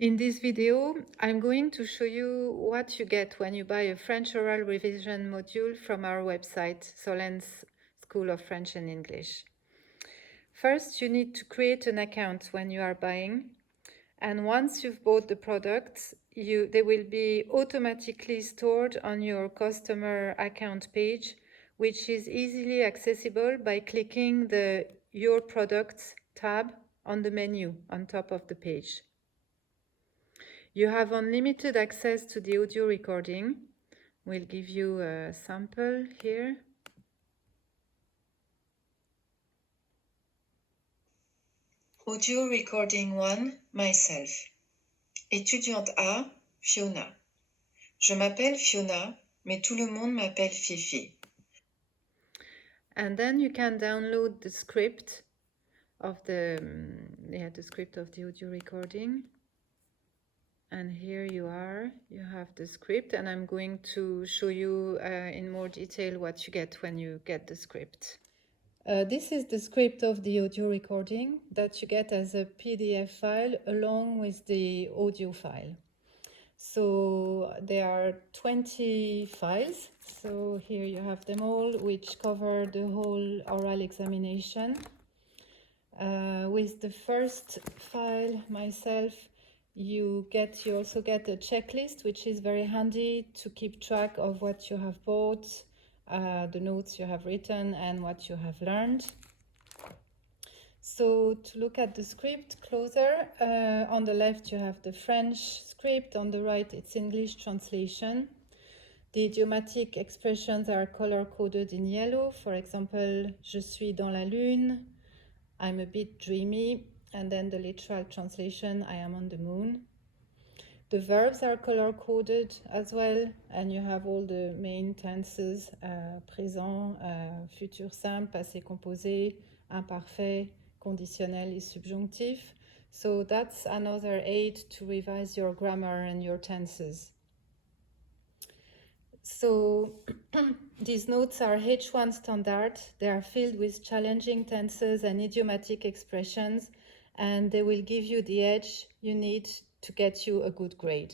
In this video, I'm going to show you what you get when you buy a French oral revision module from our website, Solène's School of French and English. First, you need to create an account when you are buying, and once you've bought the products, they will be automatically stored on your customer account page, which is easily accessible by clicking the Your Products tab on the menu on top of the page. You have unlimited access to the audio recording. We'll give you a sample here. Audio recording 1, myself. Étudiante A, Fiona. Je m'appelle Fiona, mais tout le monde m'appelle Fifi. And then you can download the script of the script of the audio recording. And here you are, you have the script, and I'm going to show you in more detail what you get when you get the script. This is the script of the audio recording that you get as a PDF file along with the audio file. So there are 20 files. So here you have them all, which cover the whole oral examination. With the first file, myself, you also get a checklist, which is very handy to keep track of what you have bought, the notes you have written, and what you have learned. So to look at the script closer, on the left you have the French script, on the right it's English translation. The idiomatic expressions are color-coded in yellow. For example, je suis dans la lune, I'm a bit dreamy, and then the literal translation, I am on the moon. The verbs are color-coded as well, and you have all the main tenses, présent, futur simple, passé composé, imparfait, conditionnel et subjonctif. So that's another aid to revise your grammar and your tenses. So these notes are H1 standard. They are filled with challenging tenses and idiomatic expressions, and they will give you the edge you need to get you a good grade.